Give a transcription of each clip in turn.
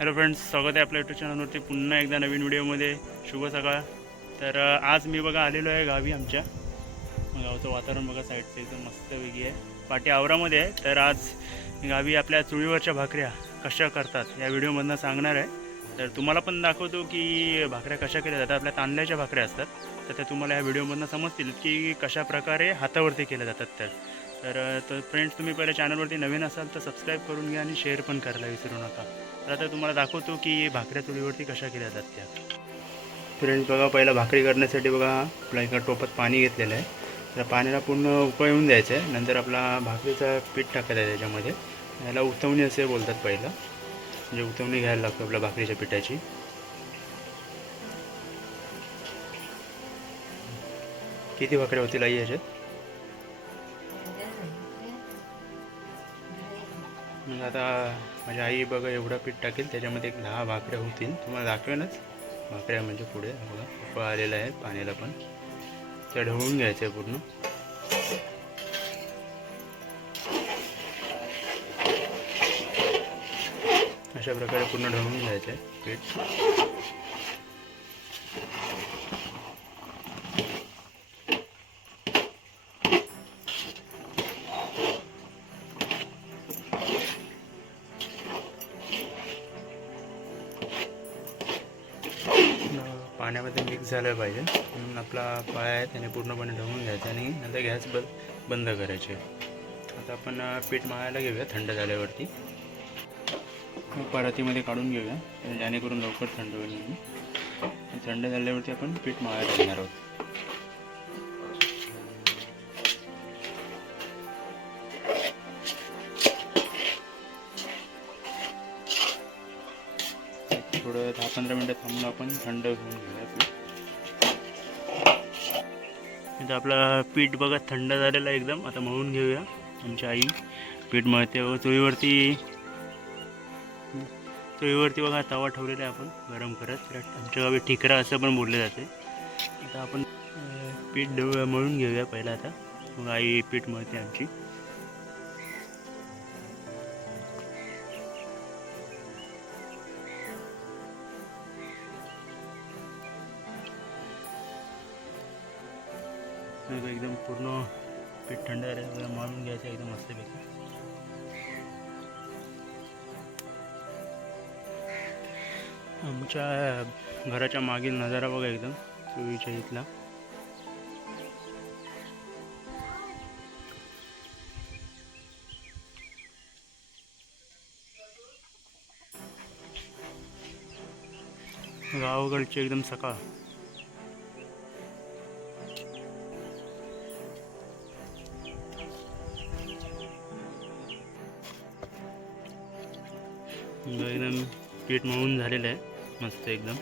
Hello friends स्वागत आहे आपल्या युट्यूब चॅनलवरती पुन्हा एकदा नवीन व्हिडिओमध्ये. शुभ सकाळ. तर आज मी बघा आलेलो आहे गावी आमच्या. गावचं वातावरण बघा साईडचं एकदम मस्त वेगळी आहे. पाटी आवरामध्ये आहे. तर आज गावी आपल्या चुळीवरच्या भाकऱ्या कशा करतात या व्हिडिओमधनं सांगणार आहे. तर तुम्हाला पण दाखवतो की भाकऱ्या कशा केल्या जातात. आपल्या तांदळाच्या भाकऱ्या असतात. तर त्या तुम्हाला या व्हिडिओमधनं समजतील की कशा प्रकारे हातावरती केल्या जातात तर तर तर फ्रेंड्स तुम्ही पहिले चॅनलवरती नवीन असाल तर सबस्क्राईब करून घ्या आणि शेअर पण करायला विसरू नका. तर आता तुम्हाला दाखवतो की भाकऱ्या चुलीवरती कशा केल्या जातात त्या. फ्रेंड्स बघा पहिला भाकरी करण्यासाठी बघा आपला एका टोपात पाणी घेतलेलं आहे. त्या पाण्याला पूर्ण उकळ येऊन द्यायचं आहे. नंतर आपला भाकरीचा पीठ टाकायचं आहे त्याच्यामध्ये. याला उतवणी असे बोलतात पहिलं. म्हणजे उतवणी घ्यायला लागतो आपल्या भाकरीच्या पिठाची. किती भाकऱ्या होतील आई याच्यात? मग आता माझी आई बघा एवढं पीठ टाकेल त्याच्यामध्ये एक दहा भाकऱ्या होतील. तुम्हाला दाखवेनच. भाकऱ्या म्हणजे पुढे बघा उकळ आलेलं आहे पाण्याला पण. त्या ढवळून घ्यायचं आहे पूर्ण. अशा प्रकारे पूर्ण ढवळून घ्यायचं आहे पीठ. मिक्स झालं पाहिजे. म्हणून आपला पाय आहे त्याने पूर्णपणे ढवून घ्यायचा आणि नंतर गॅस ब बंद करायचे. आता आपण पीठ मळायला घेऊया थंड झाल्यावरती. परातीमध्ये काढून घेऊया जेणेकरून लवकर थंड होईल म्हणून. थंड झाल्यावरती आपण पीठ मळायला घेणार आहोत. थोडं दहा पंधरा मिनटं थांबून आपण थंड होऊन घेऊया पीठ. इथं आपला पीठ बघा थंड झालेलं आहे एकदम. आता मळून घेऊया आमची आई. पीठ मळते व चुळीवरती. चुळीवरती बघा तवा ठेवलेला आहे आपण गरम करत. तर आमच्या गावी ठिकरा असं पण बोलले जाते. आता आपण पीठ मळून घेऊया पहिला आता. मग आई पीठ मळते आमची. तर एकदम पूर्ण पीठ थंड करायचं मारून घ्यायचं एकदम मस्तपैकी आमच्या घराच्या मागील नजारा बघा एकदम चुळीच्या इथला. गावाकडची एकदम सकाळ. एकदम पीठ मळून झालेलं आहे मस्त एकदम.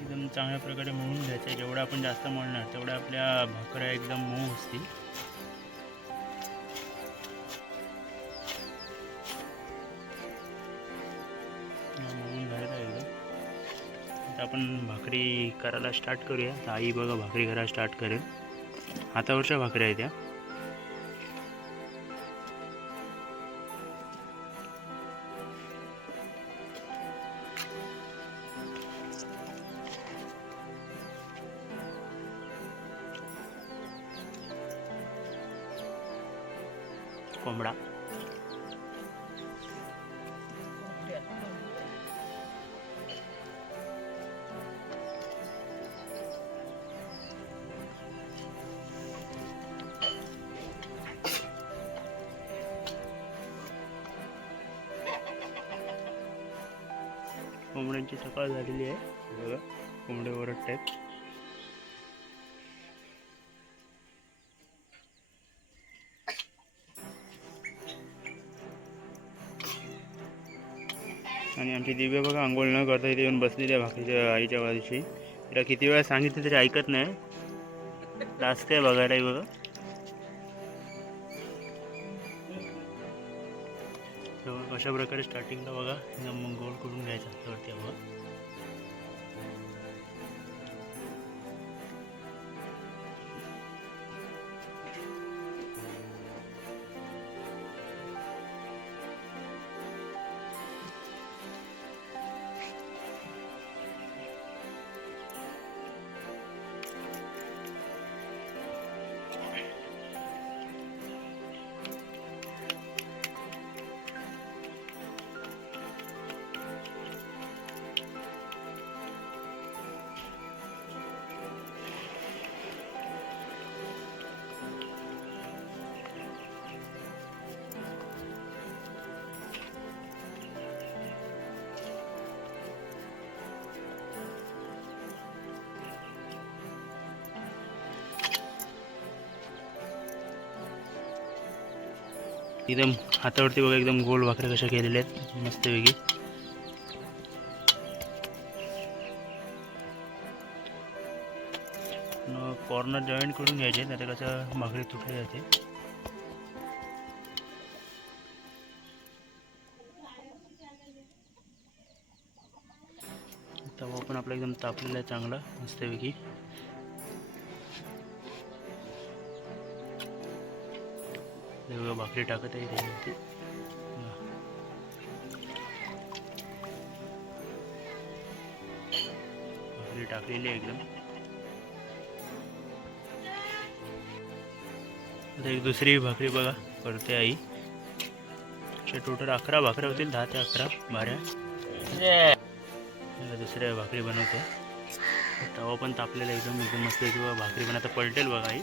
एकदम चांगल्या प्रकारे मळून घ्यायचं आहे. जेवढं आपण जास्त मळणार तेवढ्या आपल्या भाकऱ्या एकदम मऊ असतील. आपण भाकरी करायला स्टार्ट करूया. तर आई बघा भाकरी करायला स्टार्ट करेल. हातावरच्या भाकऱ्या आहेत त्या कोंबडा. कोंबड्यांची सकाळ झालेली आहे. बघा कोंबडे ओरडत आहेत. आणि आमची दिव्या बघा आंघोळ न करता इथे येऊन बसलेली आहे भाकरीच्या आईच्या बाजूशी तिला किती वेळा सांगितलं तरी ऐकत नाही. लास्ट आहे बघायलाही बघा. अशा प्रकारे स्टार्टिंगला बघा मग गोल करून घ्यायचा हातावरती आपण एकदम हातावरती बघा एकदम गोल भाकऱ्या कशा केलेल्या आहेत. मस्तपैकी. कॉर्नर जॉईंट करून घ्यायचे नाही तर कसं भाकरी तुटली जाते. तवा पण आपला एकदम तापलेला आहे चांगला मस्तपैकी. सगळं भाकरी टाकत आहे त्याच्यावरती भाकरी टाकलेली आहे एकदम. आता एक दुसरी भाकरी बघा करते आई. अशा टोटल अकरा भाकऱ्या होतील दहा ते अकरा बाऱ्या दुसऱ्या भाकरी बनवते. तवा पण तापलेला एकदम एकदम मस्त किंवा भाकरी पण आता पलटेल बघा आई.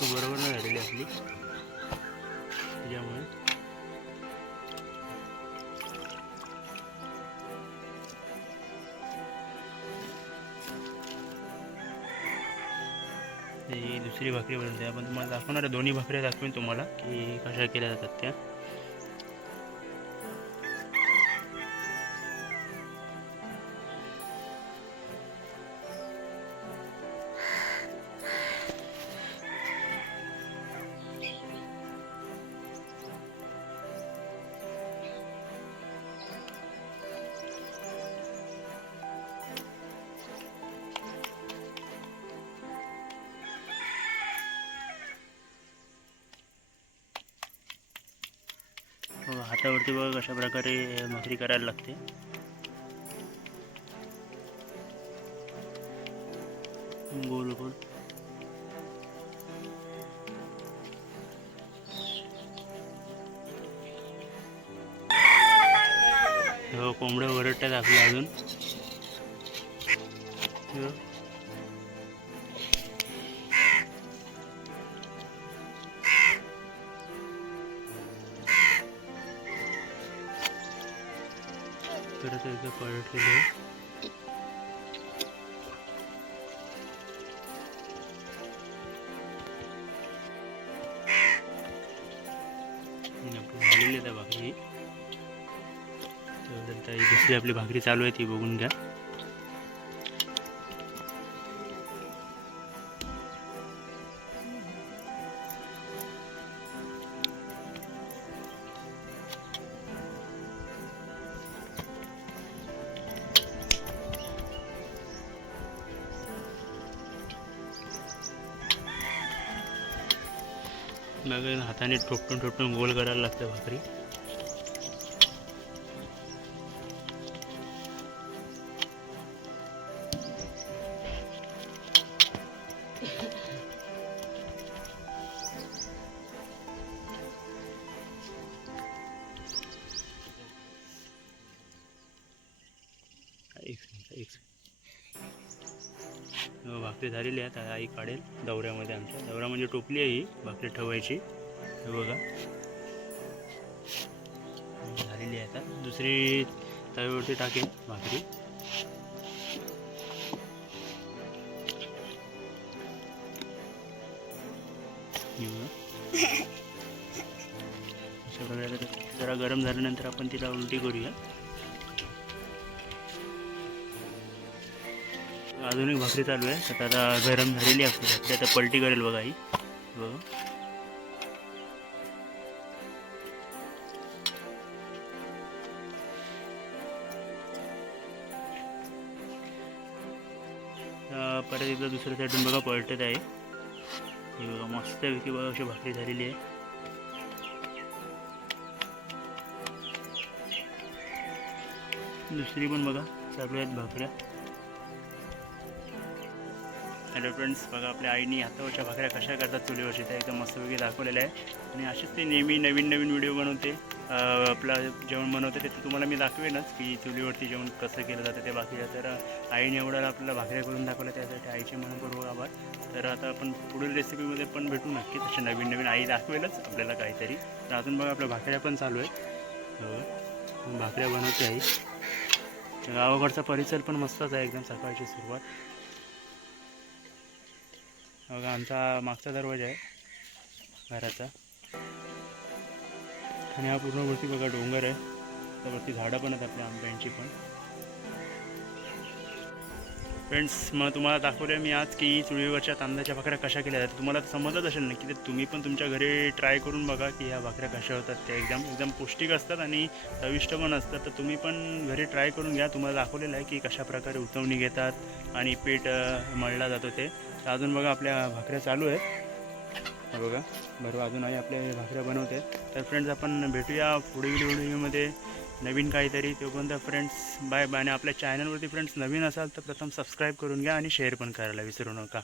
वस्तू बरोबर नाही झालेली आपली त्याच्यामुळे. दुसरी भाकरी बनवते आपण तुम्हाला दाखवणार दोन्ही भाकऱ्या दाखवेन तुम्हाला की कशा केल्या जातात त्या. हातावरती बघा कशा प्रकारे भाकरी करायला लागते. गोल गोल. हो कोंबड्या ओरडतात आपल्या अजून. परत एकदा पलटलेले आहे. झालेली आहे त्या भाकरी ही दुसरी आपली भाकरी चालू आहे ती बघून घ्या लागेल. हाताने ठोकटून ठोपटून गोल करायला लागतं भाकरी. भाकरी झालेली आहे आता आई काढेल दौऱ्यामध्ये आमच्या. दौरा म्हणजे टोपली आहे ही भाकरी ठेवायची. हे बघा. झालेली आहे आता. दुसरी तव्यावरती टाकेल भाकरी. जरा गरम झाल्यानंतर आपण तिला उलटी करूया. अजून एक भाकरी चालू आहे. तर आता गरम झालेली आहे आपली भाकरी आता पलटी करेल बघा ही. बघा. परत एकदा दुसऱ्या साईडून बघा पलटत आहे. ही बघा मस्तपैकी बघा अशी भाकरी झालेली आहे. दुसरी पण बघा चालू आहेत भाकऱ्या. हॅलो फ्रेंड्स बघा आपल्या आईने हातावरच्या भाकऱ्या कशा करतात चुलीवरची त्या एकदम मस्तपैकी दाखवलेल्या आहे आणि असेच ते नेहमी नवीन नवीन व्हिडिओ बनवते. आपला आपलं जेवण बनवते ते तर तुम्हाला मी दाखवेनच की चुलीवरती जेवण कसं केलं जातं ते बाकीचं. तर आईने एवढं आपल्याला भाकऱ्या करून दाखवल्या त्यासाठी आईचे मनपूर्वक आभार. तर आता आपण पुढील रेसिपीमध्ये पण भेटू नक्की. तसे नवीन नवीन आई दाखवेलच आपल्याला काहीतरी. तर अजून बघा आपल्या भाकऱ्या पण चालू आहेत. हो, भाकऱ्या बनवते आई. गावाकडचा परिसर पण मस्तच आहे एकदम सकाळची सुरुवात. बघा आमचा मागचा दरवाजा आहे घराचा. आणि हा पूर्ण वरती बघा डोंगर आहे. त्यावरती झाडं पण आहेत आपल्या आंब्यांची पण. फ्रेंड्स मग तुम्हाला दाखवलं मी आज की चुळीवरच्या तांदळाच्या भाकऱ्या कशा केल्या जातात. तुम्हाला समजत असेल ना की ते तुम्ही पण तुमच्या घरी ट्राय करून बघा की ह्या भाकऱ्या कशा होतात. त्या एकदम एकदम पौष्टिक असतात आणि चविष्ट पण असतात. तर तुम्ही पण घरी ट्राय करून घ्या. तुम्हाला दाखवलेलं आहे की कशा प्रकारे उतवणी घेतात आणि पीठ मळला जातो ते. तर अजून बघा आपल्या भाकऱ्या चालू आहेत. बघा बरोबर अजून आई आपल्या भाकऱ्या बनवते. तर फ्रेंड्स आपण भेटूया पुढील व्हिडिओमध्ये. नवीन काहीतरी तोपर्यंत फ्रेंड्स बाय बाय आणि आपल्या चॅनलवरती फ्रेंड्स नवीन असाल तर प्रथम सबस्क्राईब करून घ्या आणि शेअर पण करायला विसरू नका.